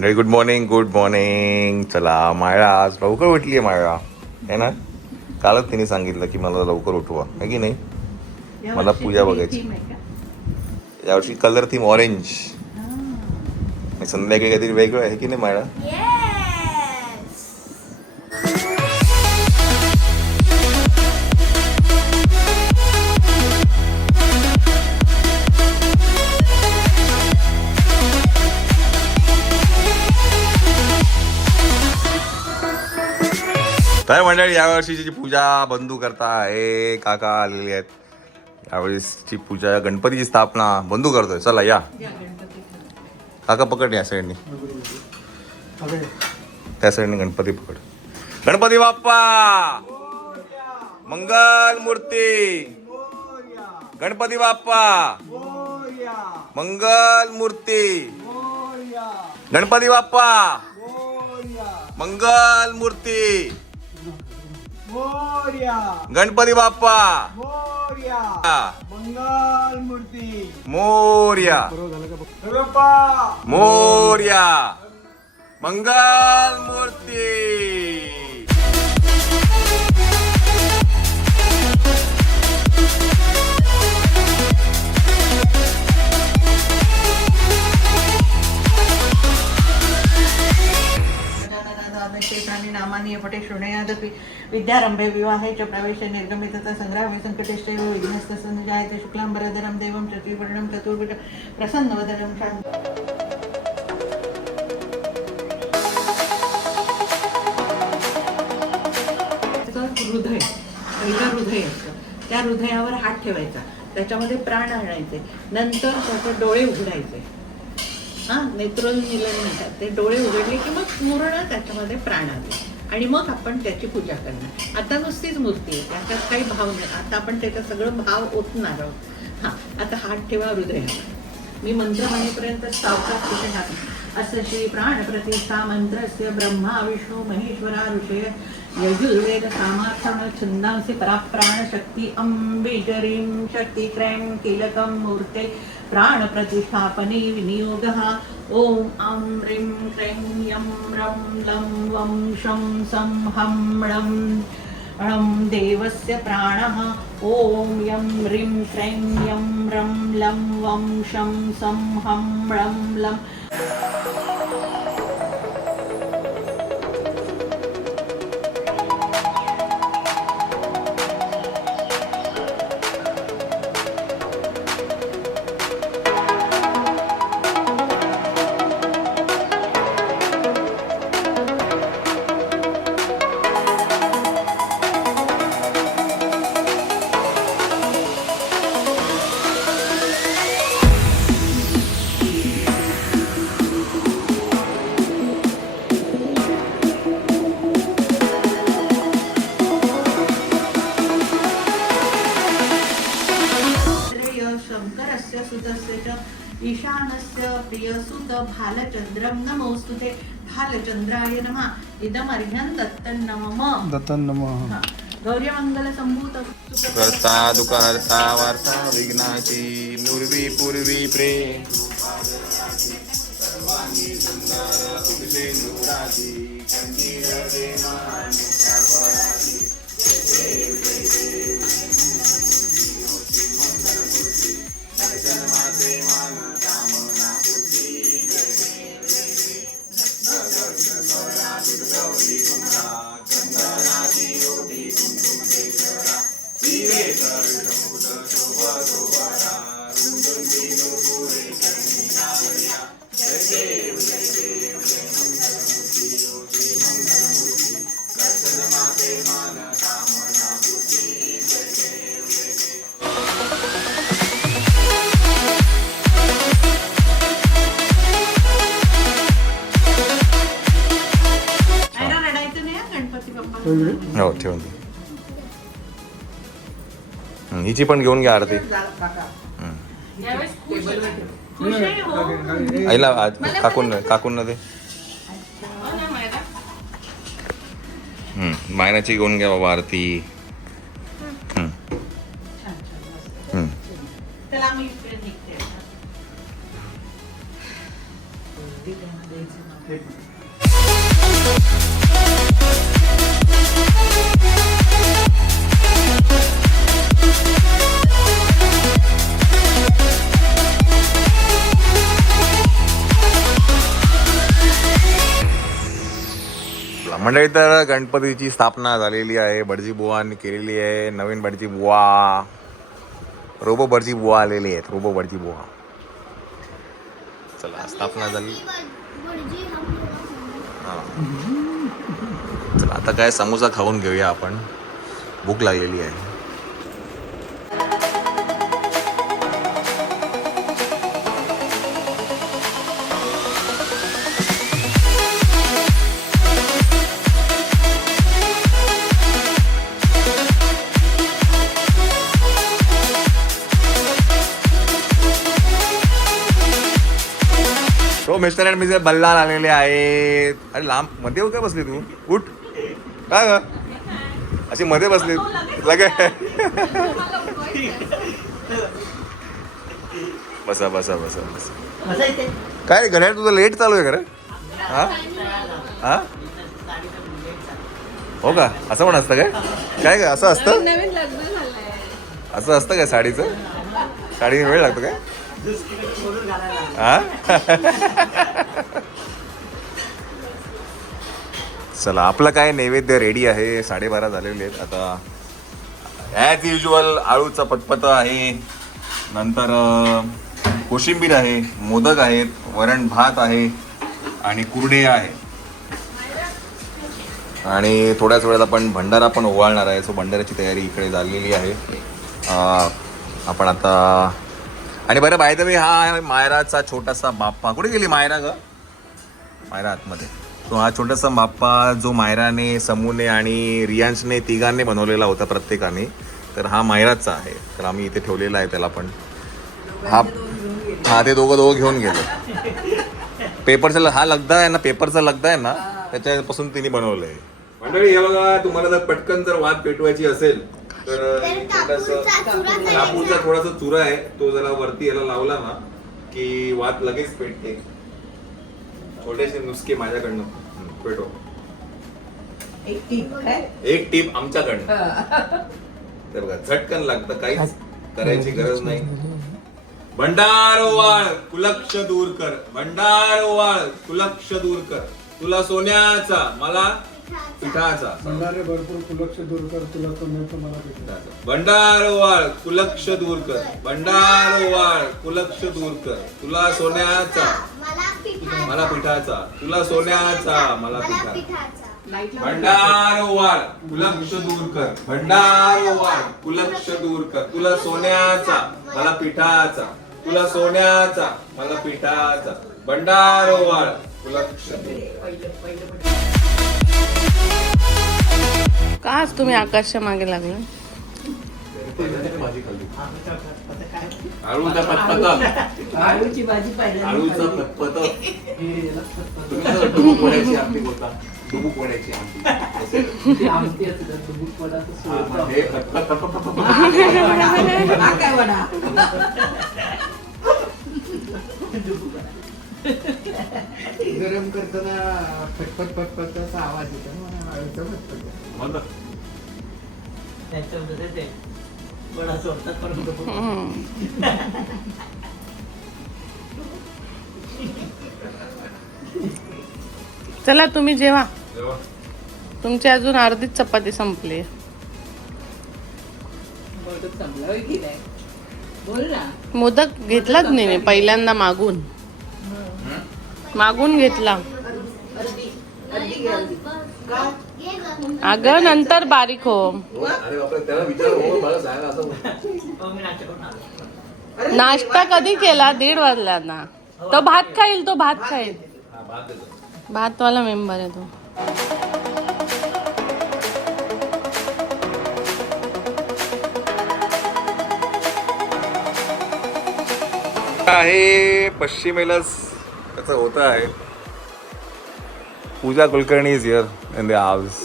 मंडळी good morning. चला मायरा आज लवकर उठली आहे मायरा आहे ना. कालच तिने सांगितलं की मला लवकर उठवा आहे की नाही. मला पूजा बघायची. यावर्षी कलर थीम ऑरेंज. संध्याकाळी काहीतरी वेगळं आहे की नाही मायरा. तर मंडळी यावर्षीची पूजा बंधू करता हे काका आलेले आहेत. यावेळेसची पूजा गणपतीची स्थापना बंधू करतोय. चला या काका पकड या साईडनी. त्या साईडने गणपती पकड. गणपती बाप्पा मंगल मूर्ती. गणपती बाप्पा मंगल मूर्ती. गणपती बाप्पा मंगल मूर्ती. गणपती बाप्पा मंगल मूर्ती. मोर्या मोर्या मंगल मूर्ती. नामानी पटे शृणयादपि विद्यारंभे विवाहे च प्रवेशे निर्गमितता संग्रामे संकटेश्चैव विघ्नस्तः सञ्जायते शुक्लाम्बरधरं देवं चतुर्वर्णं चतुर्भुजं प्रसन्नवदनं हृदय. पहिलं हृदय असतं. त्या हृदयावर हात ठेवायचा, त्याच्यामध्ये प्राण आणायचे, नंतर त्याचे डोळे उघडायचे. नेत्रोन्मीलन म्हणतात. ते डोळे उघडले की मग पूर्ण त्याच्यामध्ये प्राण आले आणि मग आपण त्याची पूजा करणार. आता नुसतीच मूर्ती आहे, त्याच्यात काही भाव नाही. आता आपण त्याच्यात सगळं भाव ओतणार आहोत. आता हात ठेवा हृदयावर. मी मंत्र म्हणेपर्यंत सावकाश तिथे टाक. असं श्री प्राणप्रतिष्ठा मंत्रस्य ब्रह्मा विष्णू महेश्वरा ऋषय यजुर्वेद सामार्थन छंदांसी पराप्राण शक्ती अंबिजरीं शक्ती क्रैं कीलकं मूर्ते प्राण प्रतिष्ठापने विनियोगः. ओम आं ह्रीं क्लीं यं रं लं वं शं सं हं ळं देवस्य प्राणः. ओम यं ह्रीं क्लीं यं रं लं वं शं सं हं ळं. शंकरस्य सुतस्य च ईशानस्य प्रियसुत भालचंद्रं नमोस्तुते. भालचंद्राय नमः. इदमर्घ्यं दत्तं नमः. गौर्यमंगल संभूत करता दुःखहर्ता वार्ता विघ्नाची नुर्वी पूर्वी प्रेम. सर्वांगी सुंदर तुझे नुराची कंदील दे मान सर्वाची. दर्शन माते मान कामना पूर्ती. गौरी कुमरा चंदनाची ओटी कुंकुमेश्वरा. दिवे तरुण शोभा शोभरा रुंदुंदी नुपुरे चरणी नावया. जय देव जय देव जय मंगलमूर्ती ज्योती मंगलमूर्ती. दर्शन माते मान कामना पूर्ती. जय देव जय देव. रडायचं नाही गणपती बाप्पा. हो ठेवून हिची पण घेऊन घ्या आरती. आईला काकून दे. मायनाची घेऊन घ्या बाबा आरती. त्याला आम्ही निघते. मंडळी तर गणपतीची स्थापना झालेली आहे. भटजी बुवांनी केलेली आहे. नवीन भटजी बुवा, रोबो भटजी बुवा आलेली आहेत. रोबो भटजी बुवा. चला स्थापना झाली. हा. चला आता काय समोसा खाऊन घेऊया आपण. भूक लागलेली आहे. तो मिस्टर अँड मिसेस बल्लाल आलेले आहेत. अरे लांब मध्ये काय बसली तू? उठ. काय ग अशी मध्ये बसली लगे? बसा बसा बसा बसा. काय रे घड्याळ तुझं लेट चालू आहे खरं? हा हा हो का? असं पण असतं काय? काय काय असं असतं? असं असतं काय साडीचं? साडी वेळ लागतो काय? हा चला आपलं काय नैवेद्य रेडी आहे. 12:30 झालेले आहेत. आता ॲज युजल आळूचा पटपट आहे, नंतर कोशिंबीर आहे, मोदक आहेत, वरण भात आहे आणि कुरडे आहे. आणि थोड्याच वेळात आपण भंडारा पण ओवाळणार आहे. सो भंडाऱ्याची तयारी इकडे झालेली आहे. आपण आता आणि बरं बाय द वे हा आहे मायराचा छोटासा बाप्पा. कुठे गेली मायरा ग? मायरा आतमध्ये. तो हा छोटासा बाप्पा जो मायराने, समूने आणि रियांशने तिघांनी बनवलेला होता प्रत्येकाने. तर हा मायराचा आहे. तर आम्ही इथे ठेवलेला आहे त्याला पण. हा ते दोघं घेऊन गेले. पेपरचा हा लगदा आहे ना, पेपरचा लगदा आहे ना, त्याच्यापासून तिने बनवलं आहे. मंडळी हे बघा, तुम्हाला जर पटकन जर वाद पेटवायची असेल तर कापूरचा थोडासा चुरा आहे, तो जरा वरती याला लावला ना की वाद लगेच पेटते. छोटेसे नुसके माझ्याकडनं पेटो. एक टीप आमच्याकडनं. ते बघा झटकन लागतं, काहीच करायची गरज नाही. भंडारो वाळ कुलक्ष दूर कर, भंडारो वाळ कुलक्ष दूर कर, तुला सोन्याचा मला पिठाचा. भंडारे भरपूर कुलक्ष दूर कर, तुला सोन्याचा मला पिठाचा. भंडारो वाळ कुलक्ष दूर कर, भंडारो वाळ कुलक्ष दूर कर, तुला सोन्याचा मला पिठाचा, तुला सोन्याचा मला पिठाचा. भंडारो वाळ कुलक्ष दूर कर, भंडारो वाळ कुलक्ष दूर कर, तुला सोन्याचा मला पिठाचा, तुला सोन्याचा मला पिठाचा. भंडारो वाळ कुलक्ष दूर. का आज तुम्ही आकाशच्या मागे लागले? आळूचा पतपत, आळूची भाजी पाहिजे. आळूचा पतपत. डुबुक वड्याची आमटी बोलता, डुबुक वड्याची आमटी. आमटी असते डुबुक वडा. हे पतपत. काय वडा? गरम करताना पटपट पटपट असा आवाज येतो ना, आळूचा पटपट. त्याच्यामध्ये ते वडा सोडतात पण. चला तुम्ही जेवा. तुमची अजून अर्धीच चपाती संपली. बोल ना. मोदक घेतलाच नाही मी पहिल्यांदा मागून घेतला. अगं नंतर बारीक हो. नाश्ता कधी केला? 1:30 वाजला ना. तो भात खाईल, तो भात खाईल. भातवाला मेंबर आहे तो. आहे पश्चिमेलाच त्याचं होतं आहे. Pooja Kulkarni is here in the house.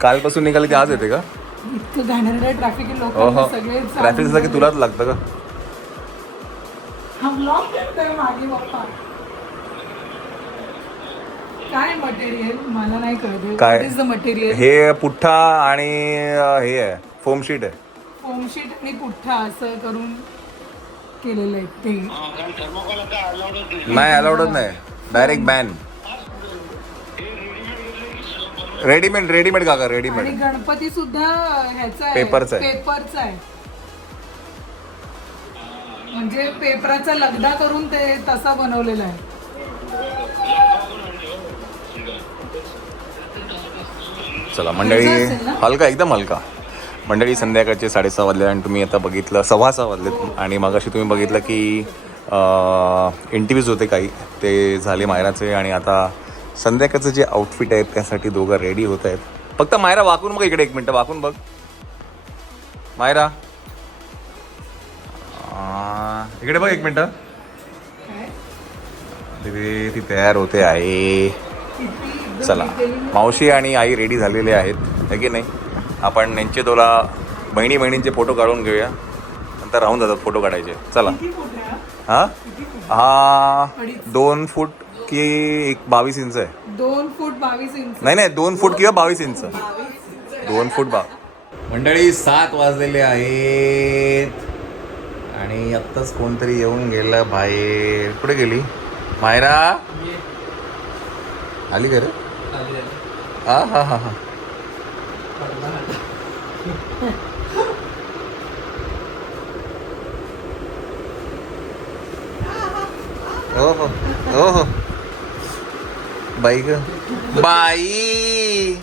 कालपासून निघाले ते आज येते का? ट्रॅफिक ट्रॅफिक की तुलाच लागतं का? ब्लॉग करतोय मागे पप्पा. काय मटेरियल मला नाही कळत. काय? Is the material? हे पुठ्ठा आणि हे आहे फोम शीट आहे. फोमशीट आणि पुठ्ठा असं करून केलेलं आहे ते. नाही अलाउडच नाही, डायरेक्ट बॅन. रेडीमेड काका आणि रेडीमेड. गणपती सुद्धा ह्याचा आहे, पेपरचा आहे. पेपरचा आहे. म्हणजे पेपराचा लगदा करून ते तसा बनवलेला आहे. चला मंडळी, असेल ना? हलका एकदम हलका. मंडळी संध्याकाळचे 6:30 वाजले आणि तुम्ही आता बघितलं 6:15 वाजलेत आणि मगाशी तुम्ही बघितलं की इंटरव्ह्यूज होते काही, ते झाले मायराचे. आणि आता संध्याकाळचं जे आउटफिट आहे त्यासाठी दोघं रेडी होत आहेत. फक्त मायरा वाकून बघ इकडे, 1 मिनटं वाकून बघ मायरा. इकडे बघ 1 मिनटं. ती तयार होते आहे. चला मावशी आणि आई रेडी झालेले आहेत है की नाही. आपण यांचे दोला बहिणींचे फोटो काढून घेऊया, नंतर राहून जातात फोटो काढायचे. चला. हा 2 फूट की 22 इंच आहे. 2 फूट 22 इंच. नाही 2 फूट किंवा 22 इंच. 2 फूट मंडळी 7 वाजलेले आहेत आणि आत्ताच कोणतरी येऊन गेलं बाहेर. कुठे गेली मायरा? आली का रे? हा हा हा हा. हो हो हो हो बाई ग बाई,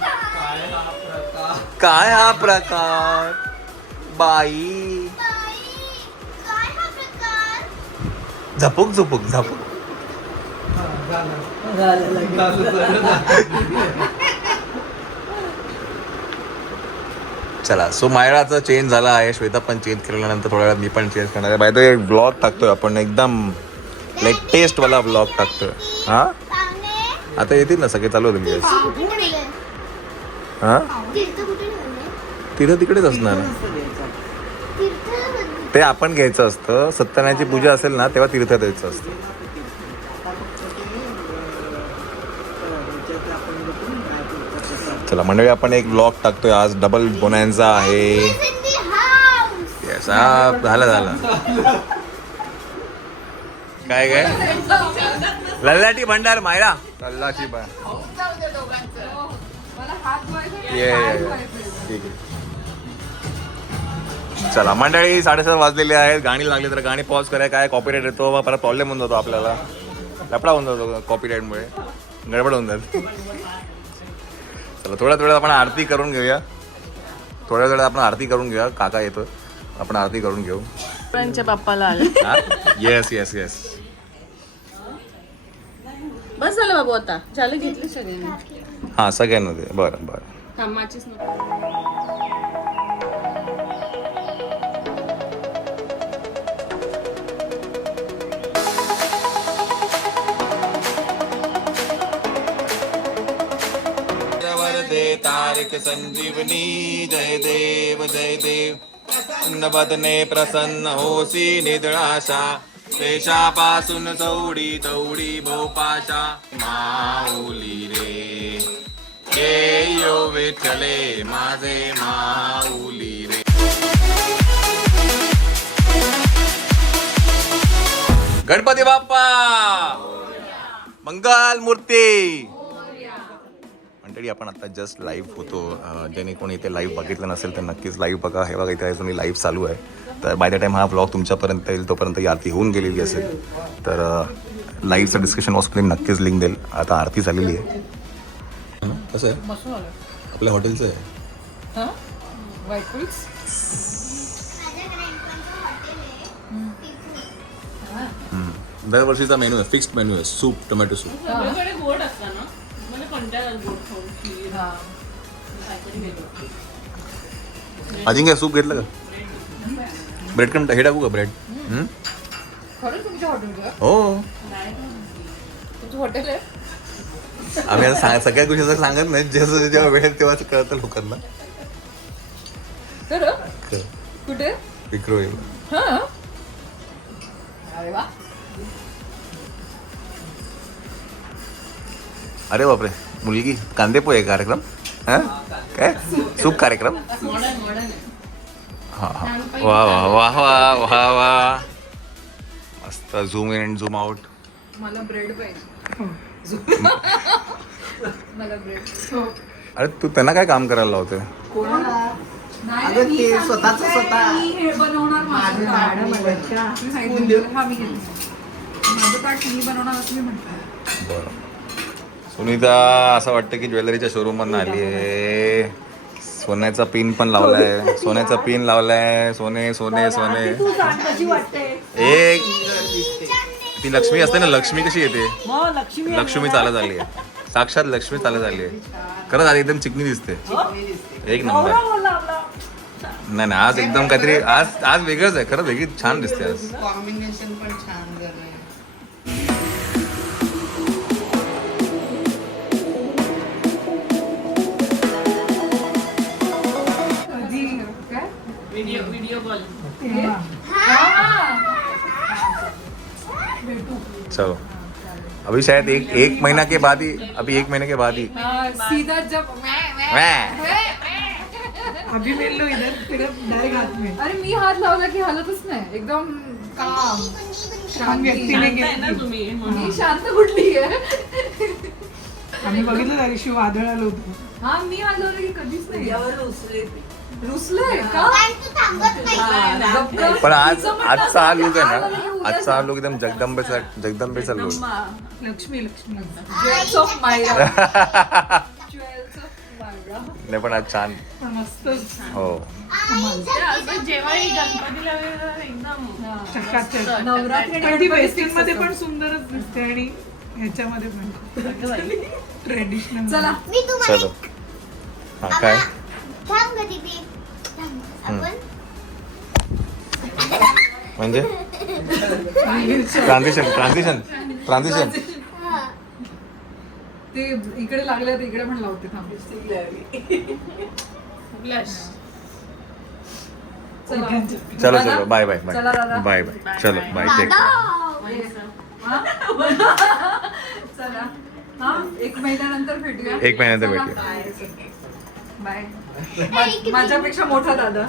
काय हा प्रकार बाई. झपुक झपुक झपुक. चला सो मायराचा चेंज झाला आहे, श्वेता पण चेंज केल्यानंतर थोड्या वेळात मी पण चेंज करणार आहे. बाय द वे ब्लॉग टाकतोय आपण, एकदम लेटेस्ट वाला ब्लॉग टाकतोय. हा आता येतील ना सगळे, चालू होते. हा तिथं तिकडेच असणार, ते आपण घ्यायचं असतं. सत्यनारायणाची पूजा असेल ना तेव्हा तीर्थात यायचं असतं. चला मंडळी, आपण एक ब्लॉग टाकतोय आज. डबल बोनान्झा आहे. येस झालं काय काय लल्लाटी भंडार मायरा. लल्लाची ठीक आहे. चला मंडळी 7:30 वाजलेले आहेत. गाणी लागली तर गाणी पॉज कराय, काय कॉपीराईट येतो परत प्रॉब्लेम होऊन जातो आपल्याला, लफडा होऊन जातो कॉपीराईटमुळे, गडबड होऊन जाते. चला थोड्या वेळात आपण आरती करून घेऊया. काका येतो, आपण आरती करून घेऊ. बाप्पाला आले. Yes yes yes. बस झालं बाबू, आता झालं, घेतलं सगळ्यांनी. हां सगळ्यांना दे. बरं बरं. कामाचीच नको. वरदे तारिक संजीवनी, जय देव जय देव. बदने प्रसन्न होसी निधळाशा, पेशापासून चौडी चौडी भोपाशा. माऊली रे ये यो विठ्ठले माझे माऊली रे. गणपती बाप्पा मंगल मूर्ती. मंडळी आपण आता जस्ट लाईव्ह होतो. ज्याने कोणी इथे लाईव्ह बघितलं नसेल तर नक्कीच लाईव्ह बघा. हे बघा इथे तुम्ही लाईव्ह चालू आहे. तर बाय द टाईम हा ब्लॉग तुमच्यापर्यंत येईल तोपर्यंत ही आरती होऊन गेलेली असेल. तर लाईव्हचं डिस्कशन बॉक्समध्ये नक्कीच लिंक देईल. आता आरती झालेली आहे. कसं आहे आपल्या हॉटेलचं आहे. दरवर्षीचा मेनू आहे, फिक्स्ड मेनू आहे. Soup, tomato soup. गोड असतं ना, मला कंटाळा गोड खाऊन. अजिंक्य सूप घेतलं का? ब्रेड कंट हे टाकू का ब्रेड? हो हॉटेल आहे. आम्ही आता सगळ्या गोष्टी सांगत नाही, जसं जेव्हा वेळ तेव्हा कळतं लोकांना. कुठे विक्रोळी. अरे बापरे, मुलगी कांदे पोहे कार्यक्रम, हा काय सूप कार्यक्रम. हा हा, वा वा वा वा वा वा, मस्त. Zoom in and zoom out. मला ब्रेड पाहिजे. मला ब्रेड. अरे तू त्यांना काय काम करायला लावते? अगं ते स्वतःच स्वतः मी हे बनवणार माझं ताट. मॅडम आल्यात का? मी सांगितलं, हा मी घेते. माझं ताट मी बनवणार असं मी म्हटलं. बरं. सुनीता असं वाटतं की ज्वेलरीच्या शोरूम मधून आली आहे. सोन्याचा पिन पण लावलाय, सोन्याचा पिन लावलाय. सोने सोने सोने. एक ती लक्ष्मी असते ना, लक्ष्मी कशी येते? लक्ष्मी चालत आली आहे, साक्षात लक्ष्मी चालत आली आहे. खरंच आज एकदम चिकनी दिसते, एक नंबर. नाही नाही, आज एकदम काहीतरी आज आज वेगळंच आहे. खरंच वेगळी छान दिसते आज. कॉम्बिनेशन पण छान झालंय. कधी काय व्हिडिओ कॉल. भेटू. चलो अभी शायद एक महीना के बाद ही, अभी एक महीने के बाद ही. सीधा जब अभी मिल लो इधर, फिर डायरेक्ट हाथ में. अरे मी हात लावला की हलतच नाही, एकदम काम. छान व्यक्तीने घेतली. तुम्ही मी शांत कुठली आहे. आम्ही बघितलं त्या दिवशी वादळ आलं होतं. हा मी हलवलं की कधीच नाही. रुसलंय का? पण आजचा हा लुक आहे ना, आजचा हा लुक एकदम जगदंबेचा look. Lakshmi Lakshmi jewels of Myra. Jewels of Myra. नाही पण आज छान. मस्त हो. जेव्हाही गणपतीला वगैरे एकदम चकाचक. नवरात्री पण ती वेस्टर्न मध्ये पण सुंदरच दिसते आणि ह्याच्यामध्ये पण ट्रेडिशनल. चला चलो. हा काय म्हणजे ट्रान्झिशन. ते इकडे लागले तर इकडे पण लावते. थांब. चला चलो बाय बाय चला दादा. Bye bye. चलो बाय, टेक. चला हा, एक महिन्यानंतर भेटूया. एक महिन्यानंतर भेटूया. बाय. माझ्यापेक्षा मोठा दादा.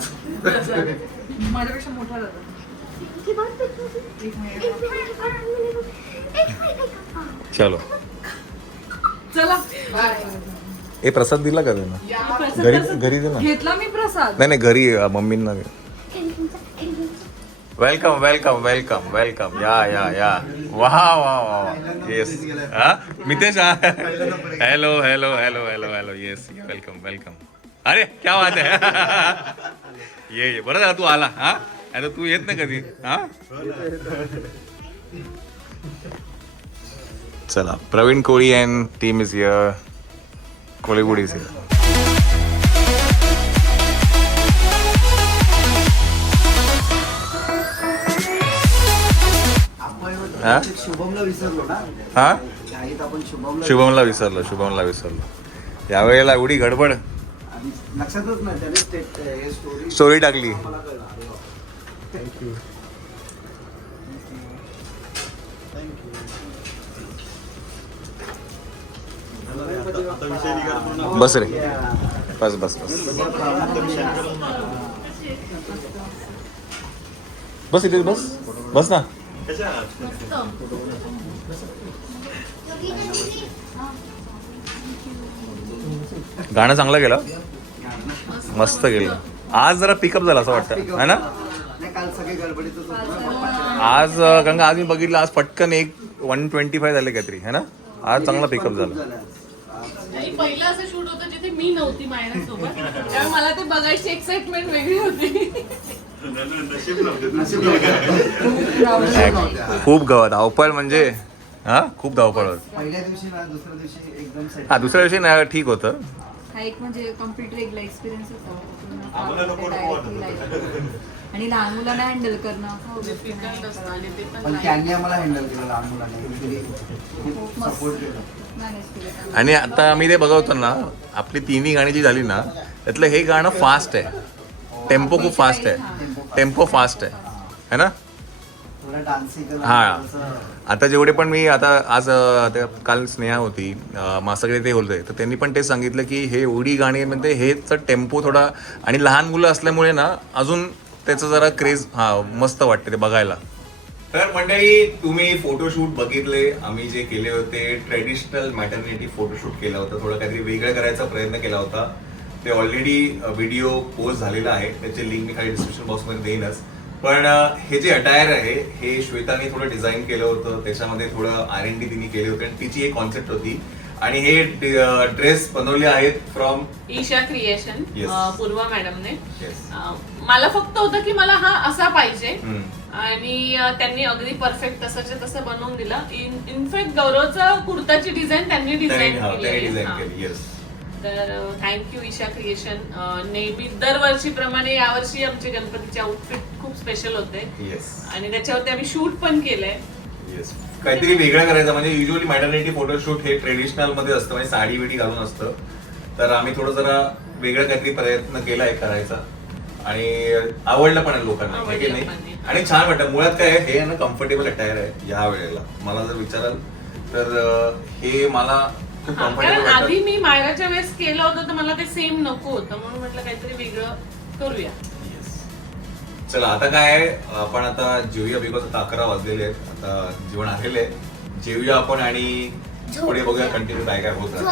माझ्यापेक्षा मोठा दादा. चलो. चला बाय. हे प्रसाद दिला का त्यांना? घरी दे ना. घेतला मी प्रसाद. नाही घरी मम्मींना दे. Welcome welcome welcome welcome. या वा वा वा. येस. हा Mitesh. Hello hello hello hello hello. Yes welcome welcome. अरे क्या बात आहे. ये बरं झालं तू आला. हा आता तू येत नाही कधी. हा चला. Praveen Koli and team is here. Koliwood is here. शुभमला विसरलो ना. हा आपण शुभमला विसरलो. यावेळेला एवढी गडबड. लक्षातच नाही त्याने स्टोरी टाकली. बस रे, बस बस बस बस इथे बस ना. गाणं चांगलं गेलं, मस्त गेलं. आज जरा पिकअप झाला असं वाटतं है ना. आज कारण आज मी बघितलं, आज पटकन 125 झाले काहीतरी है ना. आज चांगला पिकअप झाला. पहिलं असं शूट होतं जिथे मी नव्हती माझ्यासोबत, त्यामुळे मला ते बघायची एक्साइटमेंट वेगळी होती. खूप धावपळ म्हणजे हा खूप धावपळ होत. पहिल्या दिवशी ना दुसऱ्या दिवशी एकदम सेट. हा दुसऱ्या दिवशी नाही ठीक होतं. हा एक म्हणजे कम्प्लीट वेगळा एक्सपिरियन्स होता. आणि लहान मुलांना हँडल करणं पण त्यांनी आम्हाला हँडल केलं. लहान मुलांनी सपोर्ट केलं. आणि आता आम्ही ते बघवतो ना, आपली तिन्ही गाणी जी झाली ना, त्यातलं हे गाणं फास्ट आहे. टेम्पो खूप फास्ट आहे. टेम्पो फास्ट आहे है ना. थोडं डान्सिकल हा आता जेवढे पण मी आता आज काल स्नेहा होती सगळे ते बोलतोय तर त्यांनी पण तेच सांगितलं की हे एवढी गाणी म्हणजे हेच टेम्पो थोडा आणि लहान मुलं असल्यामुळे ना अजून त्याचं जरा क्रेज मस्त वाटते ते बघायला. तर मंडळी तुम्ही फोटोशूट बघितले आम्ही जे केले होते ट्रेडिशनल मॅटर्निटी फोटोशूट केला होता थोडं काहीतरी वेगळं करायचा प्रयत्न केला होता. ते ऑलरेडी व्हिडिओ पोस्ट झालेला आहे त्याची लिंक मी खाली डिस्क्रिप्शन बॉक्समध्ये देईनच. पण हे जे अटायर आहे हे श्वेताने थोडं डिझाईन केलं होतं त्याच्यामध्ये थोडं R&D तिने केले होते आणि तिची एक कॉन्सेप्ट होती आणि हे ड्रेस बनवले आहेत from Isha creation Yes. Purva मॅडमने. Yes. मला फक्त होतं की मला हा असा पाहिजे आणि त्यांनी अगदी परफेक्ट तसंच्या तसं बनवून दिलं. इनफॅक्ट गौरवचा कुर्ताची डिझाईन त्यांनी डिझाईन केली. येस तर थँक्यू ईशा क्रिएशन. नेहमी दरवर्षीप्रमाणे यावर्षी आमचे गणपतीचे आउटफिट खूप स्पेशल होते येस आणि त्याच्यावरती आम्ही शूट पण केलंय. येस काहीतरी वेगळं करायचं म्हणजे युजली मॅटर्निटी फोटोशूट हे ट्रेडिशनल मध्ये असतं म्हणजे साडी बिडी घालून असतं. तर आम्ही थोडं जरा वेगळं काहीतरी प्रयत्न केलाय करायचा आणि आवडलं पण आहे लोकांना हे की नाही आणि छान वाटतं. मुळात काय आहे हे ना कम्फर्टेबल अटायर आहे या वेळेला मला जर विचाराल तर हे मला खूप कारण कम्फर्टेबल आधी मी मायराच्या वेळेस केलं होतं तर मला ते सेम नको होतं म्हणून म्हटलं काहीतरी वेगळं करूया. चला आता काय आहे आपण आता जेवूया बिकॉज आता 11 वाजलेले आहेत. आता जेवण आलेले आहे जेवूया आपण आणि पुढे बघूया कंटिन्यू काय काय होत आहे.